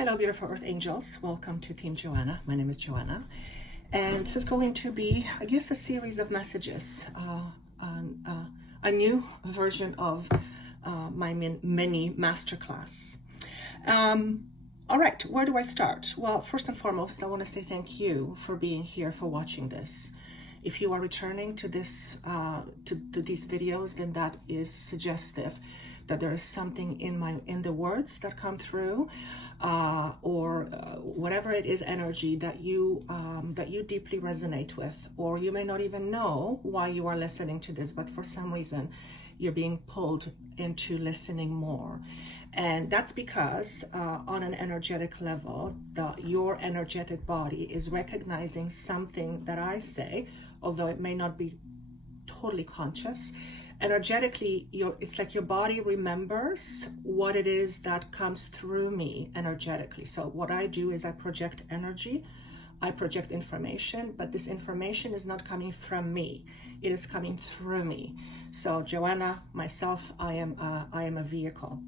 Hello, beautiful Earth Angels. Welcome to Team Joanna. My name is Joanna. And this is going to be, I guess, a series of messages, a new version of my mini masterclass. All right, where do I start? Well, first and foremost, I want to say thank you for being here, for watching this. If you are returning to this, to these videos, then that is suggestive that there is something in the words that come through, or whatever it is, energy that you deeply resonate with, or you may not even know why you are listening to this, but for some reason you're being pulled into listening more. And that's because on an energetic level, your energetic body is recognizing something that I say, although it may not be totally conscious. Energetically, it's like your body remembers what it is that comes through me energetically. So what I do is I project energy, I project information, but this information is not coming from me. It is coming through me. So Joanna, myself, I am a vehicle.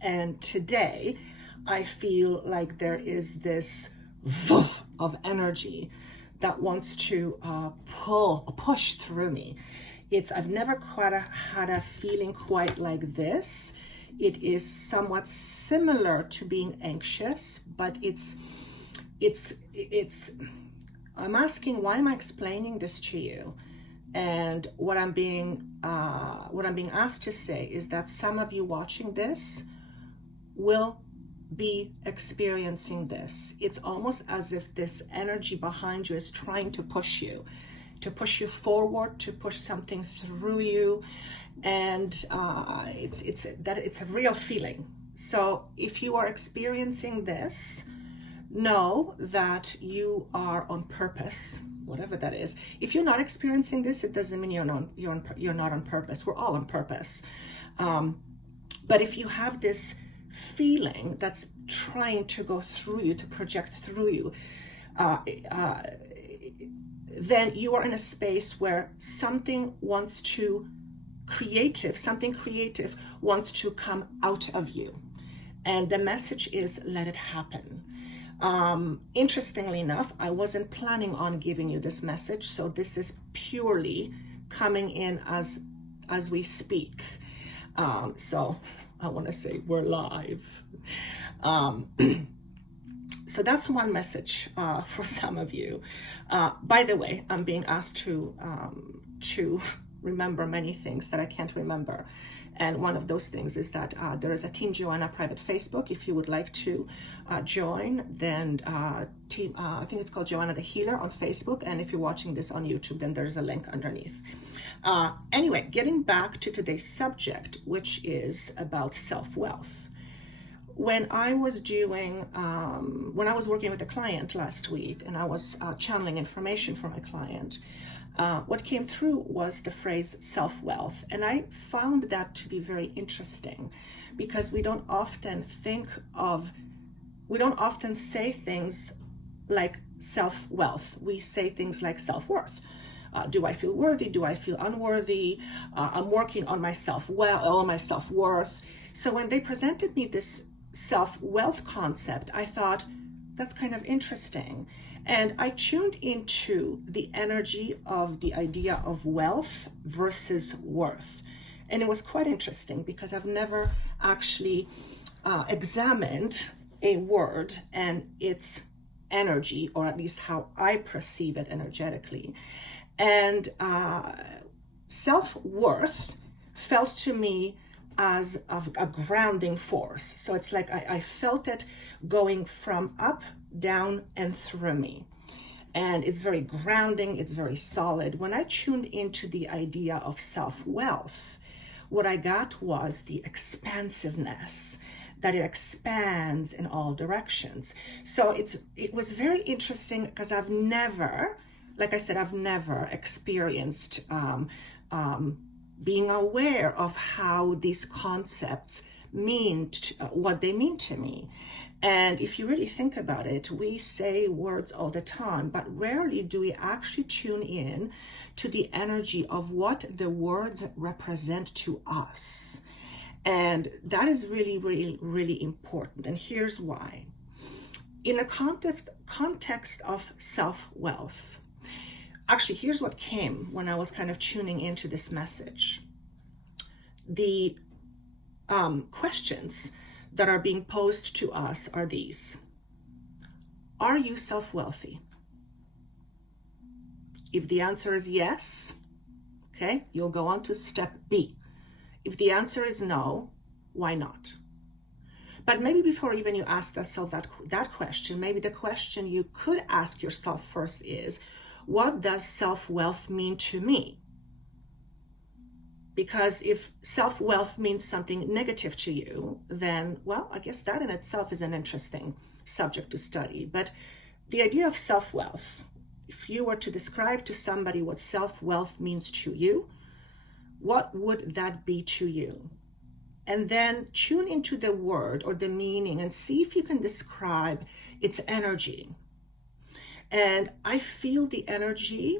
And today, I feel like there is this woof of energy that wants to push through me. I've never quite had a feeling quite like this. It is somewhat similar to being anxious, but I'm asking, why am I explaining this to you? And what I'm being asked to say is that some of you watching this will be experiencing this. It's almost as if this energy behind you is trying to push you forward, to push something through you, and it's a real feeling. So if you are experiencing this, know that you are on purpose, whatever that is. If you're not experiencing this, it doesn't mean you're not on purpose. We're all on purpose. But if you have this feeling that's trying to go through you, to project through you, then you are in a space where something creative wants to come out of you. And the message is, let it happen. Interestingly enough, I wasn't planning on giving you this message, so this is purely coming in as we speak. So I want to say we're live. So that's one message for some of you. By the way, I'm being asked to remember many things that I can't remember. And one of those things is that there is a Team Joanna private Facebook. If you would like to join, then I think it's called Joanna the Healer on Facebook. And if you're watching this on YouTube, then there's a link underneath. Anyway, getting back to today's subject, which is about self-wealth. When I was working with a client last week, and I was channeling information for my client, what came through was the phrase self-wealth. And I found that to be very interesting, because we don't often say things like self-wealth. We say things like self-worth. Do I feel worthy? Do I feel unworthy? I'm working on my self-worth. So when they presented me this self-wealth concept, I thought, that's kind of interesting. And I tuned into the energy of the idea of wealth versus worth. And it was quite interesting, because I've never actually examined a word and its energy, or at least how I perceive it energetically. And self-worth felt to me as a grounding force. So it's like I felt it going from up, down, and through me. And it's very grounding, it's very solid. When I tuned into the idea of self-wealth, what I got was the expansiveness, that it expands in all directions. So it was very interesting, because I've never experienced being aware of how these concepts what they mean to me. And if you really think about it, we say words all the time, but rarely do we actually tune in to the energy of what the words represent to us. And that is really, really, really important. And here's why. in a context of self-wealth. Actually, here's what came when I was kind of tuning into this message. The questions that are being posed to us are these. Are you self-wealthy? If the answer is yes, okay, you'll go on to step B. If the answer is no, why not? But maybe before even you ask yourself that question, maybe the question you could ask yourself first is, what does self-wealth mean to me? Because if self-wealth means something negative to you, then, well, I guess that in itself is an interesting subject to study. But the idea of self-wealth, if you were to describe to somebody what self-wealth means to you, what would that be to you? And then tune into the word or the meaning and see if you can describe its energy. And I feel the energy,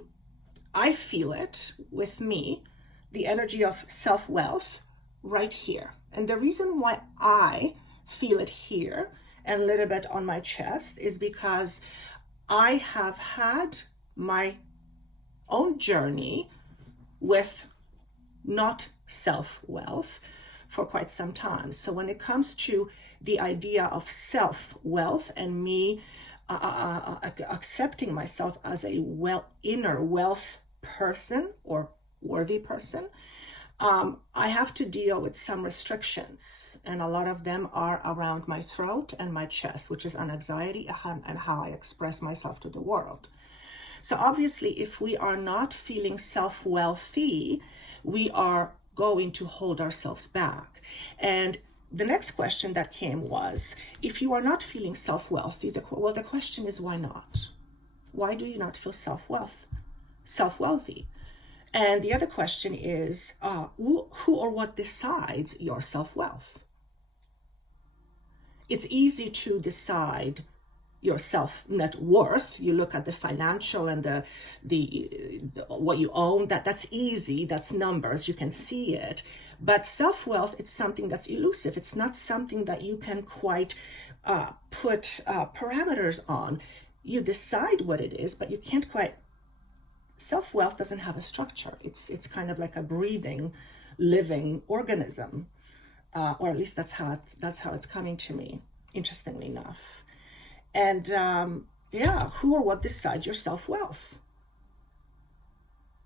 I feel it with me, the energy of self-wealth right here. And the reason why I feel it here and a little bit on my chest is because I have had my own journey with not self-wealth for quite some time. So when it comes to the idea of self-wealth and me accepting myself as a inner wealth person or worthy person, I have to deal with some restrictions, and a lot of them are around my throat and my chest, which is an anxiety and how I express myself to the world. So obviously, if we are not feeling self-wealthy, we are going to hold ourselves back. And the next question that came was, if you are not feeling self-wealthy, the question is, why not? Why do you not feel self-wealthy? And the other question is, who or what decides your self-wealth? It's easy to decide your self net worth. You look at the financial and the what you own, that's easy, that's numbers, you can see it. But self-wealth, it's something that's elusive. It's not something that you can quite put parameters on. You decide what it is, but you can't quite. Self-wealth doesn't have a structure. It's kind of like a breathing, living organism, or at least that's how it's coming to me, interestingly enough. And who or what decides your self-wealth?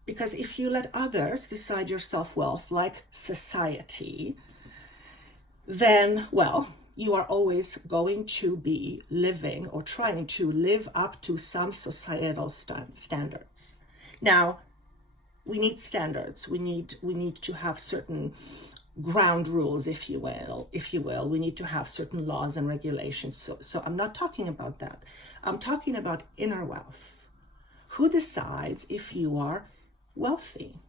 Because if you let others decide your self-wealth, like society, then, well, you are always going to be living or trying to live up to some societal standards. Now, we need standards. We need to have certain ground rules, if you will. We need to have certain laws and regulations. So I'm not talking about that. I'm talking about inner wealth. Who decides if you are wealthy?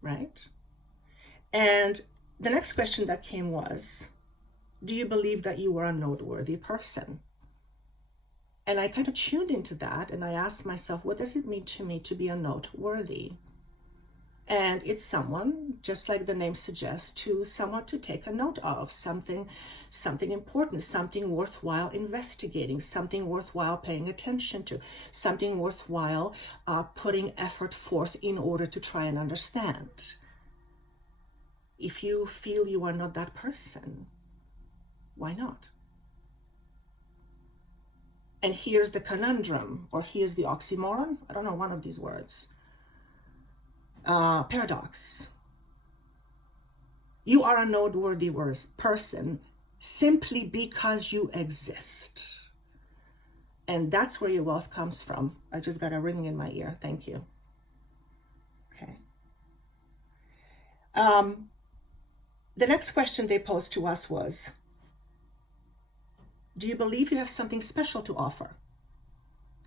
Right? And the next question that came was, do you believe that you are a noteworthy person? And I kind of tuned into that and I asked myself, what does it mean to me to be a noteworthy? And it's someone, just like the name suggests, someone to take a note of, something important, something worthwhile investigating, something worthwhile paying attention to, something worthwhile putting effort forth in order to try and understand. If you feel you are not that person, why not? And here's the conundrum, or here's the oxymoron. I don't know, one of these words. Paradox. You are a noteworthy person simply because you exist. And that's where your wealth comes from. I just got a ringing in my ear. Thank you. Okay. The next question they posed to us was, do you believe you have something special to offer?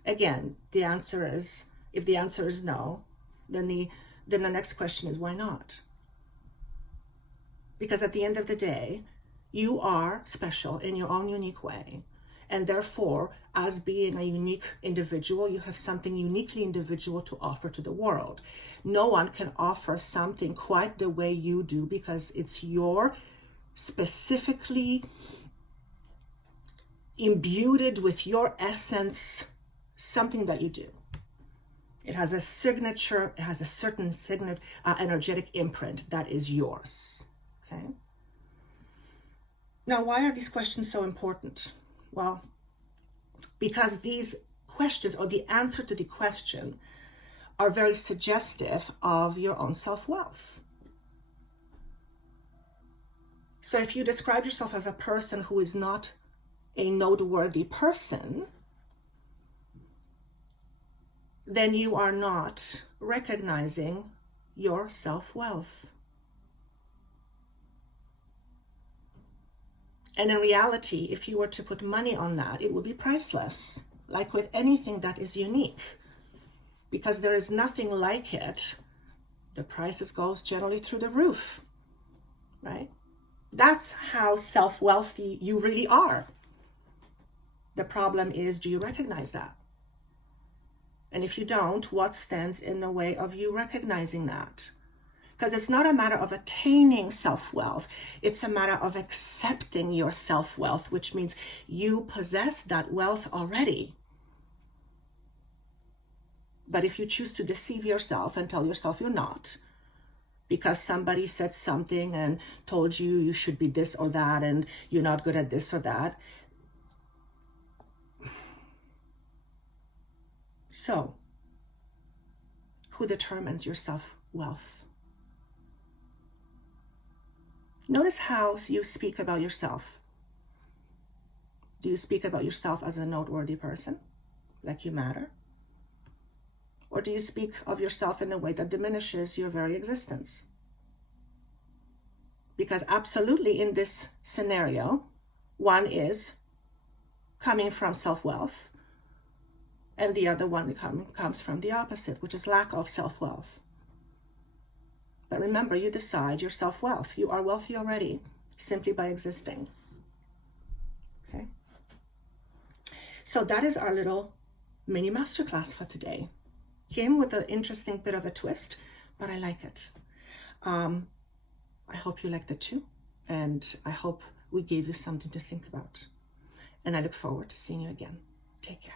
Again, the answer is, if the answer is no, then the next question is, why not? Because at the end of the day, you are special in your own unique way. And therefore, as being a unique individual, you have something uniquely individual to offer to the world. No one can offer something quite the way you do because it's your specifically imbued with your essence, something that you do. It has a signature, it has a certain energetic imprint that is yours. Okay. Now, why are these questions so important? Well, because these questions, or the answer to the question, are very suggestive of your own self-worth. So if you describe yourself as a person who is not a noteworthy person, then you are not recognizing your self-worth. And in reality, if you were to put money on that, it would be priceless, like with anything that is unique. Because there is nothing like it, the prices goes generally through the roof, right? That's how self-wealthy you really are. The problem is, do you recognize that? And if you don't, what stands in the way of you recognizing that? Because it's not a matter of attaining self-wealth. It's a matter of accepting your self-wealth, which means you possess that wealth already. But if you choose to deceive yourself and tell yourself you're not, because somebody said something and told you you should be this or that and you're not good at this or that. So, who determines your self-wealth? Notice how you speak about yourself. Do you speak about yourself as a noteworthy person, like you matter? Or do you speak of yourself in a way that diminishes your very existence? Because absolutely in this scenario, one is coming from self-wealth, and the other one comes from the opposite, which is lack of self-wealth. But remember, you decide your self-wealth. You are wealthy already, simply by existing. Okay? So that is our little mini masterclass for today. Came with an interesting bit of a twist, but I like it. I hope you liked it too, and I hope we gave you something to think about. And I look forward to seeing you again. Take care.